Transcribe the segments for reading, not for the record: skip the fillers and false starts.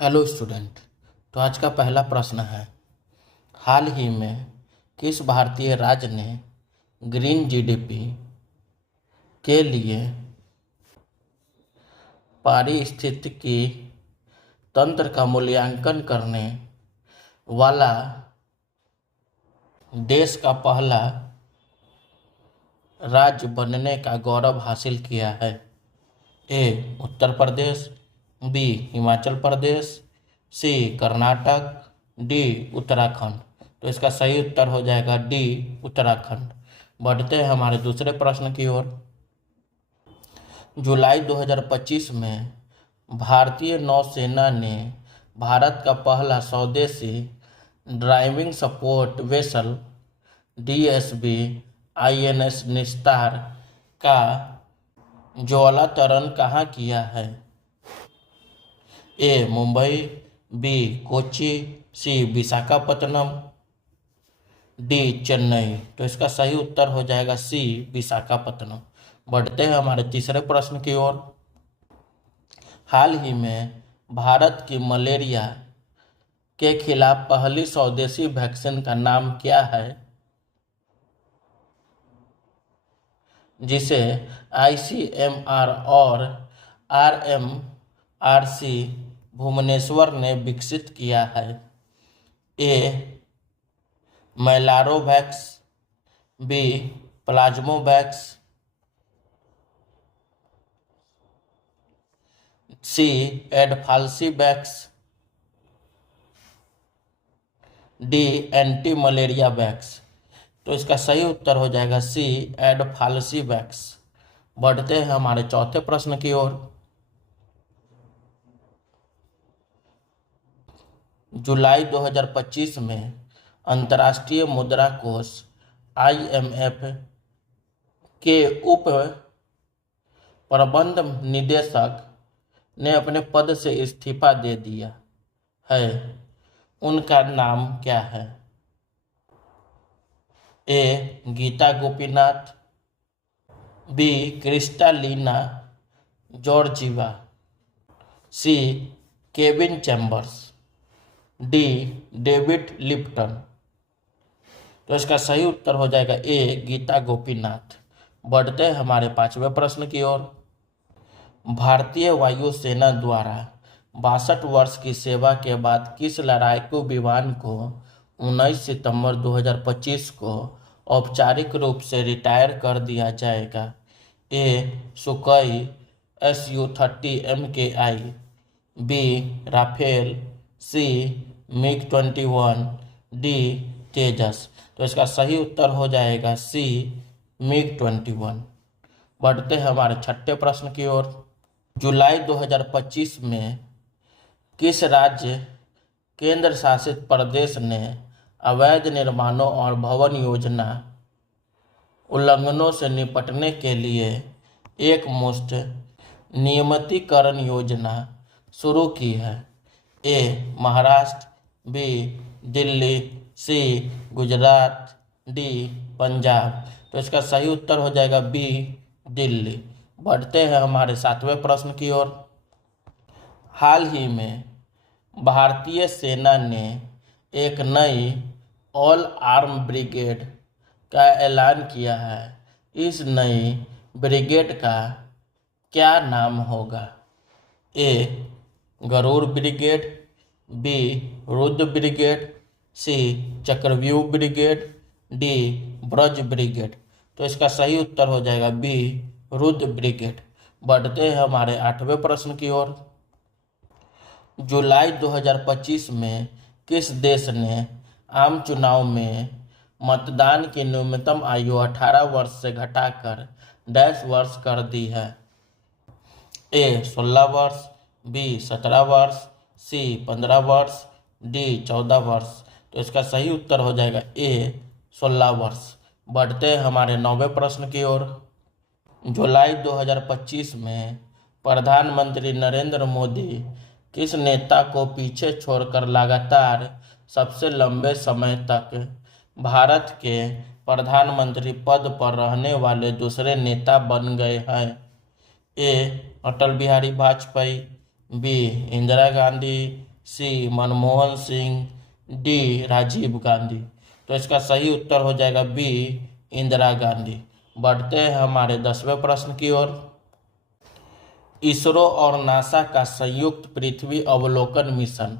Hello student. तो आज का पहला प्रश्न है, हाल ही में किस भारतीय राज्य ने ग्रीन जीडीपी के लिए पारिस्थितिकी तंत्र का मूल्यांकन करने वाला देश का पहला राज्य बनने का गौरव हासिल किया है? ए. उत्तर प्रदेश, बी. हिमाचल प्रदेश, सी. कर्नाटक, डी. उत्तराखंड। तो इसका सही उत्तर हो जाएगा डी. उत्तराखंड। बढ़ते हैं हमारे दूसरे प्रश्न की ओर। जुलाई 2025 में भारतीय नौसेना ने भारत का पहला स्वदेशी driving support vessel DSB INS निस्तार का ज्वालातरण कहाँ किया है? ए. मुंबई, बी. कोच्चि, सी. विशाखापत्तनम, डी. चेन्नई। तो इसका सही उत्तर हो जाएगा सी. विशाखापत्तनम। बढ़ते हैं हमारे तीसरे प्रश्न की ओर। हाल ही में भारत की मलेरिया के खिलाफ पहली स्वदेशी वैक्सीन का नाम क्या है, जिसे आईसीएमआर और आरएमआरसी भुवनेश्वर ने विकसित किया है? ए. मैलारोवैक्स, बी. प्लाज्मोवैक्स, सी. एडफाल्सीवैक्स, डी. Anti malaria wax. तो इसका सही उत्तर हो जाएगा सी. एडफाल्सीवैक्स। बढ़ते हैं हमारे चौथे प्रश्न की ओर। जुलाई 2025 में अंतर्राष्ट्रीय मुद्रा कोष आईएमएफ के उप प्रबंध निदेशक ने अपने पद से इस्तीफा दे दिया है। उनका नाम क्या है? A. Gita Gopinath, B. Kristalina Georgieva, C. Kevin Chambers, D. David Lipton. तो इसका सही उत्तर हो जाएगा ए. गीता गोपीनाथ। बढ़ते हैं हमारे पांचवें प्रश्न की ओर। भारतीय वायुसेना द्वारा 62 वर्ष की सेवा के बाद किस लड़ाकू विमान को 19 सितंबर 2025 को औपचारिक रूप से रिटायर कर दिया जाएगा? A. Sukhoi Su-30 MKI, B. Rafale, C. MiG-21, D. Tejas. तो इसका सही उत्तर हो जाएगा सी. MiG-21। बढ़ते हैं हमारे छठे प्रश्न की ओर। जुलाई 2025 में किस राज्य केंद्र शासित प्रदेश ने अवैध निर्माणों और भवन योजना उल्लंघनों से निपटने के लिए एक मुश्त नियमितीकरण योजना शुरू की है? ए. महाराष्ट्र, बी. दिल्ली, सी. गुजरात, डी. पंजाब। तो इसका सही उत्तर हो जाएगा बी. दिल्ली। बढ़ते हैं हमारे सातवें प्रश्न की ओर। हाल ही में भारतीय सेना ने एक नई ऑल आर्म ब्रिगेड का ऐलान किया है। इस नई ब्रिगेड का क्या नाम होगा? A. Garud brigade, B. Rudra brigade, C. Chakravyuh brigade, D. Braj brigade. तो इसका सही उत्तर हो जाएगा बी. रुद्र ब्रिगेड। बढ़ते हैं हमारे आठवें प्रश्न की ओर। जुलाई 2025 में किस देश ने आम चुनाव में मतदान की न्यूनतम आयु 18 वर्ष से घटाकर 10 वर्ष कर दी है? ए. 16 वर्ष, बी. 17 वर्ष, सी. 15 वर्ष, डी. 14 वर्ष। तो इसका सही उत्तर हो जाएगा ए. 16 वर्ष। बढ़ते हैं हमारे नौवें प्रश्न की ओर। जुलाई 2025 में प्रधानमंत्री नरेंद्र मोदी किस नेता को पीछे छोड़कर लगातार सबसे लंबे समय तक भारत के प्रधानमंत्री पद पर रहने वाले दूसरे नेता बन गए हैं? ए. अटल बिहारी वाजपेयी, बी. इंदिरा गांधी, सी मनमोहन सिंह, डी राजीव गांधी। तो इसका सही उत्तर हो जाएगा बी इंदिरा गांधी। बढ़ते हैं हमारे 10वें प्रश्न की ओर। इसरो और नासा का संयुक्त पृथ्वी अवलोकन मिशन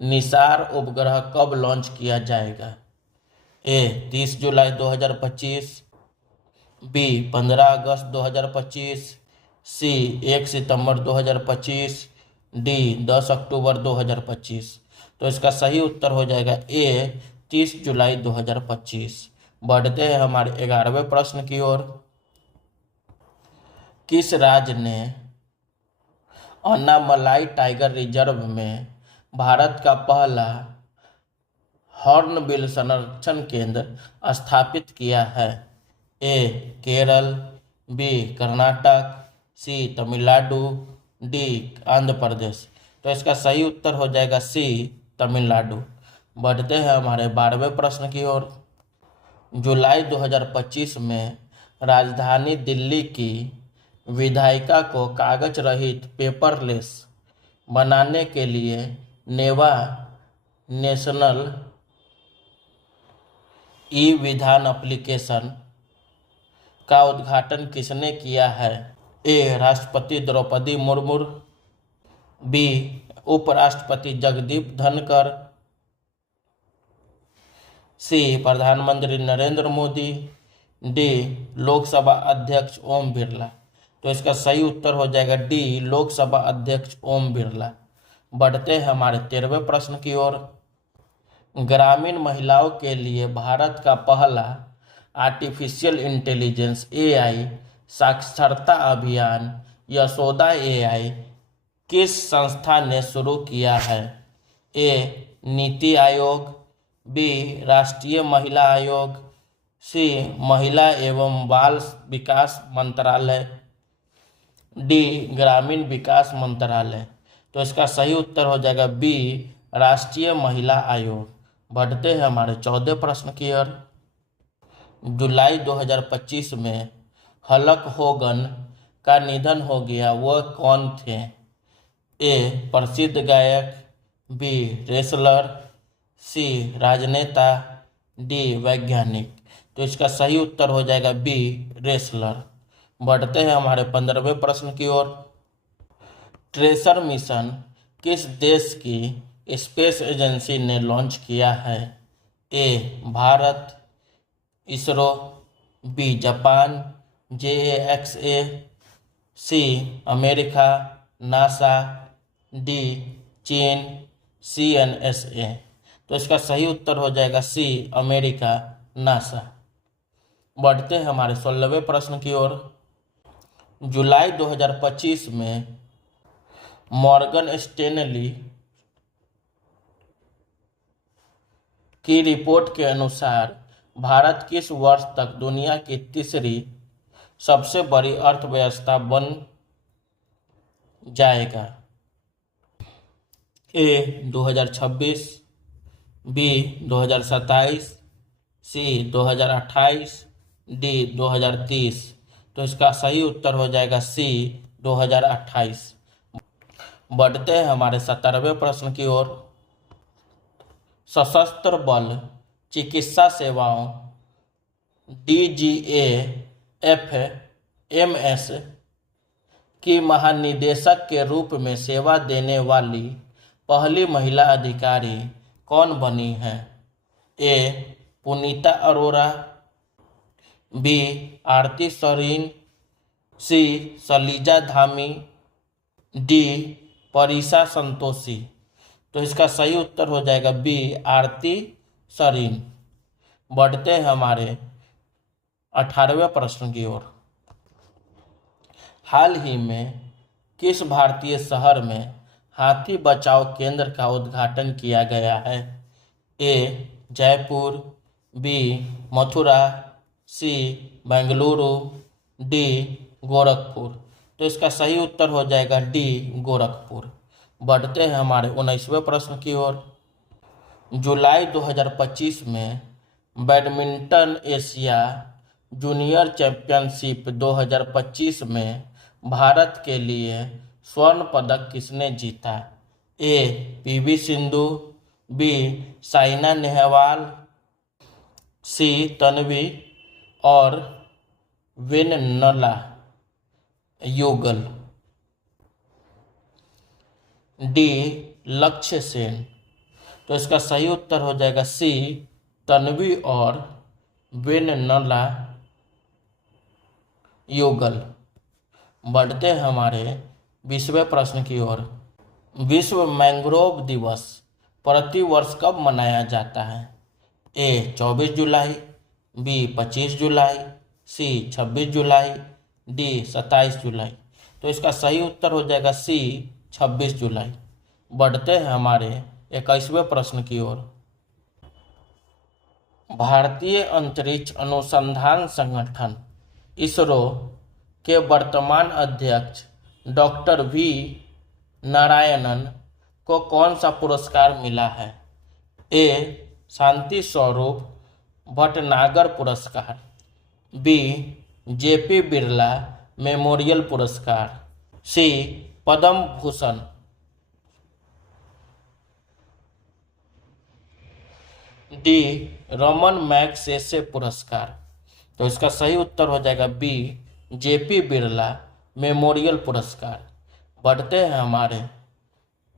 निसार उपग्रह कब लॉन्च किया जाएगा? ए 30 जुलाई 2025, बी 15 अगस्त 2025, सी 1 सितंबर 2025, डी 10 अक्टूबर 2025। तो इसका सही उत्तर हो जाएगा ए 30 जुलाई 2025। बढ़ते हैं हमारे 11वें प्रश्न की ओर। किस राज्य ने अन्नामलाई टाइगर रिजर्व में भारत का पहला हॉर्नबिल संरक्षण केंद्र स्थापित किया है? ए केरल, बी कर्नाटक, सी तमिलनाडु, डी आंध्र प्रदेश। तो इसका सही उत्तर हो जाएगा सी तमिलनाडु। बढ़ते हैं हमारे 12वें प्रश्न की ओर। जुलाई 2025 में राजधानी दिल्ली की विधायिका को कागज रहित पेपरलेस बनाने के लिए नेवा नेशनल ई विधान एप्लीकेशन का उद्घाटन किसने किया है? ए राष्ट्रपति द्रौपदी मुर्मू, बी उपराष्ट्रपति जगदीप धनखड़, सी प्रधानमंत्री नरेंद्र मोदी, डी लोकसभा अध्यक्ष ओम बिरला। तो इसका सही उत्तर हो जाएगा डी लोकसभा अध्यक्ष ओम बिरला। बढ़ते हैं हमारे 13वें प्रश्न की ओर। ग्रामीण महिलाओं के लिए भारत का पहला आर्टिफिशियल इंटेलिजेंस एआई साक्षरता अभियान यशोदा एआई किस संस्था ने शुरू किया है? ए नीति आयोग, बी राष्ट्रीय महिला आयोग, सी महिला एवं बाल विकास मंत्रालय, डी ग्रामीण विकास मंत्रालय। तो इसका सही उत्तर हो जाएगा बी राष्ट्रीय महिला आयोग। बढ़ते हैं हमारे 14वें प्रश्न की ओर। जुलाई 2025 में हल्क होगन का निधन हो गया, वह कौन थे? ए प्रसिद्ध गायक, बी रेसलर, सी राजनेता, डी वैज्ञानिक। तो इसका सही उत्तर हो जाएगा बी रेसलर। बढ़ते हैं हमारे 15वें प्रश्न की ओर। ट्रेजर मिशन किस देश की स्पेस एजेंसी ने लॉन्च किया है? A Bharat, ISRO, B Japan JAXA, C America NASA, D चीन CNSA। तो इसका सही उत्तर हो जाएगा सी अमेरिका नासा। बढ़ते हैं हमारे 16वें प्रश्न की ओर। जुलाई 2025 में मॉर्गन स्टैनली की रिपोर्ट के अनुसार भारत किस वर्ष तक दुनिया की तीसरी सबसे बड़ी अर्थव्यवस्था बन जाएगा? ए 2026, बी 2027, सी 2028, डी 2030। तो इसका सही उत्तर हो जाएगा सी 2028। बढ़ते हैं हमारे 17वें प्रश्न की ओर। सशस्त्र बल चिकित्सा सेवाओं DGAFMS की महानिदेशक के रूप में सेवा देने वाली पहली महिला अधिकारी कौन बनी है? ए पुनीता अरोरा, बी आरती सरीन, सी सलीजा धामी, डी परिसा संतोषी। तो इसका सही उत्तर हो जाएगा बी आरती सरीन। बढ़ते हैं हमारे 18वें प्रश्न की ओर। हाल ही में किस भारतीय शहर में हाथी बचाओ केंद्र का उद्घाटन किया गया है? ए जयपुर, बी मथुरा, सी बेंगलुरु, डी गोरखपुर। तो इसका सही उत्तर हो जाएगा डी गोरखपुर। बढ़ते हैं हमारे 19वें प्रश्न की ओर। जुलाई 2025 में बैडमिंटन एशिया जूनियर चैंपियनशिप 2025 में भारत के लिए स्वर्ण पदक किसने जीता? ए पीवी सिंधु, बी साइना नेहवाल, सी तन्वी और वेननला युगल, डी लक्ष्य सेन। तो इसका सही उत्तर हो जाएगा सी तन्वी और वेननला युगल। बढ़ते हैं हमारे 20वें प्रश्न की ओर। विश्व मैंग्रोव दिवस प्रति वर्ष कब मनाया जाता है? ए 24 जुलाई, बी 25 जुलाई, सी 26 जुलाई, डी 27 जुलाई। तो इसका सही उत्तर हो जाएगा सी 26 जुलाई। बढ़ते हैं हमारे 21वें प्रश्न की ओर। भारतीय अंतरिक्ष अनुसंधान संगठन इसरो के वर्तमान अध्यक्ष डॉक्टर वी नारायणन को कौन सा पुरस्कार मिला है? ए शांति स्वरूप भटनागर पुरस्कार, बी जेपी बिरला मेमोरियल पुरस्कार, सी पद्म भूषण, डी रमन मैगसेसे पुरस्कार। तो इसका सही उत्तर हो जाएगा बी जेपी बिरला मेमोरियल पुरस्कार। बढ़ते हैं हमारे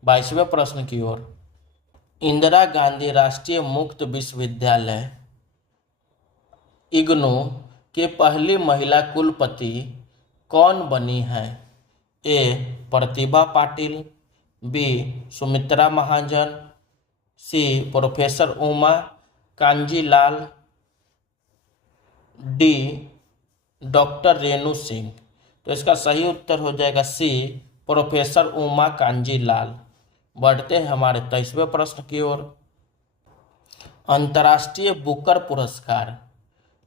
22वें प्रश्न की ओर। इंदिरा गांधी राष्ट्रीय मुक्त विश्वविद्यालय इग्नू की पहली महिला कुलपति कौन बनी है? A Pratibha Patil, B Sumitra Mahajan, C professor Uma Kanjilal, D doctor Renu Singh. तो इसका सही उत्तर हो जाएगा सी प्रोफेसर उमा कांजीलाल। बढ़ते हैं हमारे 23वें प्रश्न की ओर। अंतर्राष्ट्रीय बुकर पुरस्कार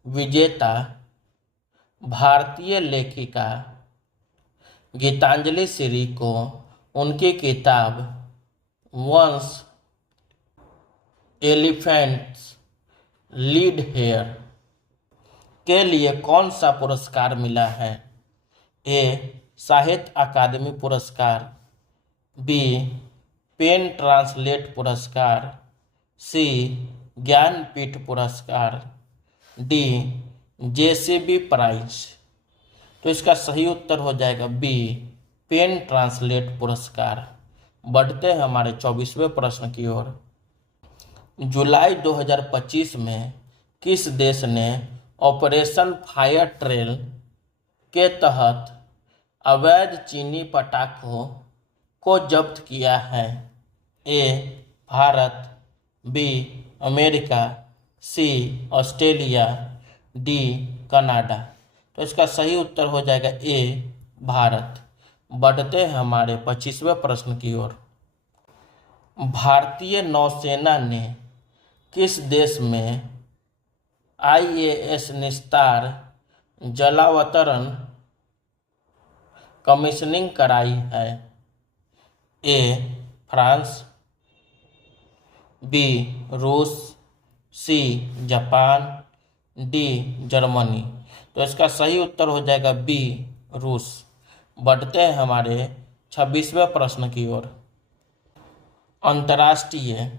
विजेता भारतीय लेखिका गीतांजलि श्री को उनकी किताब वंस एलिफेंट्स लीड हेयर के लिए कौन सा पुरस्कार मिला है? ए साहित्य अकादमी पुरस्कार, बी पेन ट्रांसलेट पुरस्कार, सी ज्ञानपीठ पुरस्कार, डी जेसीबी प्राइज। तो इसका सही उत्तर हो जाएगा बी पेन ट्रांसलेट पुरस्कार। बढ़ते हैं हमारे 24वें प्रश्न की ओर। जुलाई 2025 में किस देश ने ऑपरेशन फायर ट्रेल के तहत अवैध चीनी पटाखों को जब्त किया है? A Bharat, B America, C Australia, D Canada. तो इसका सही उत्तर हो जाएगा ए भारत। बढ़ते हैं हमारे 25वें प्रश्न की ओर। भारतीय नौसेना ने किस देश में IAS निस्तार जलावतरण कमीशनिंग कराई है? ए फ्रांस, बी रूस, सी जापान, डी जर्मनी। तो इसका सही उत्तर हो जाएगा बी रूस। बढ़ते हैं हमारे 26वें प्रश्न की ओर। अंतर्राष्ट्रीय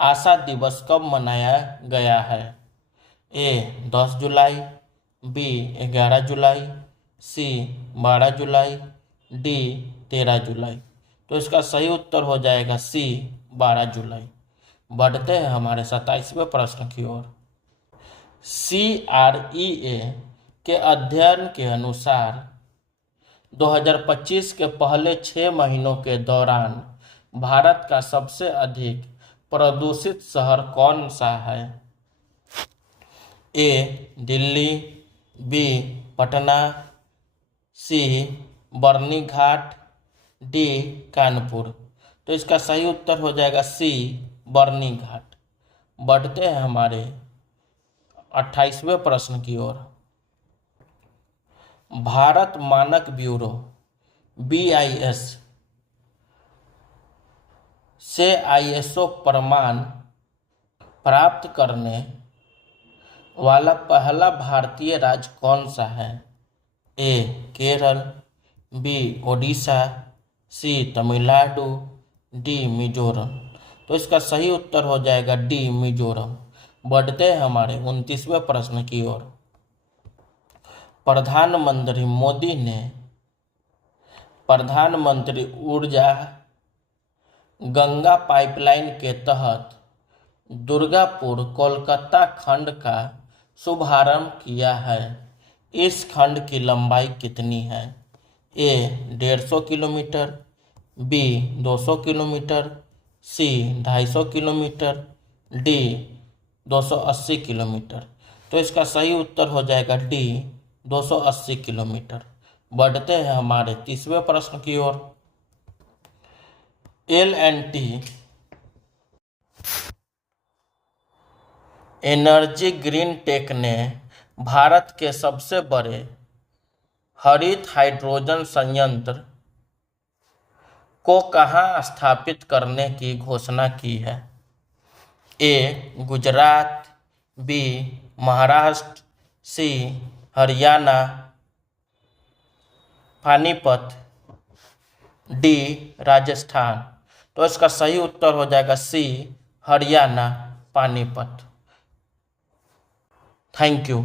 आशा दिवस कब मनाया गया है? ए 10 जुलाई, बी 11 जुलाई, सी 12 जुलाई, डी 13 जुलाई। तो इसका सही उत्तर हो जाएगा सी 12 जुलाई। बढ़ते हैं हमारे 27वें प्रश्न की ओर। CREA के अध्ययन के अनुसार 2025 के पहले 6 महीनों के दौरान भारत का सबसे अधिक प्रदूषित शहर कौन सा है? ए दिल्ली, बी पटना, सी बरनी घाट, डी कानपुर। तो इसका सही उत्तर हो जाएगा सी बरनी घाट। बढ़ते हैं हमारे 28वें प्रश्न की ओर। भारत मानक ब्यूरो BIS से ISO प्रमाण प्राप्त करने वाला पहला भारतीय राज्य कौन सा है? ए केरल, बी ओडिशा, सी तमिलनाडु, डी मिजोरम। तो इसका सही उत्तर हो जाएगा डी मिजोरम। बढ़ते हैं हमारे 29वें प्रश्न की ओर। प्रधानमंत्री मोदी ने प्रधानमंत्री ऊर्जा गंगा पाइपलाइन के तहत दुर्गापुर कोलकाता खंड का शुभारंभ किया है। इस खंड की लंबाई कितनी है? ए 150 किलोमीटर, बी 200 किलोमीटर, सी 250 किलोमीटर, डी 280 किलोमीटर। तो इसका सही उत्तर हो जाएगा डी 280 किलोमीटर। बढ़ते हैं हमारे 30वें प्रश्न की ओर। L&T एनर्जी ग्रीन टेक ने भारत के सबसे बड़े हरित हाइड्रोजन संयंत्र को कहाँ स्थापित करने की घोषणा की है? A Gujarat, B Maharashtra, C Haryana, Panipat, D Rajasthan. तो इसका सही उत्तर हो जाएगा C Haryana Panipat. Thank you.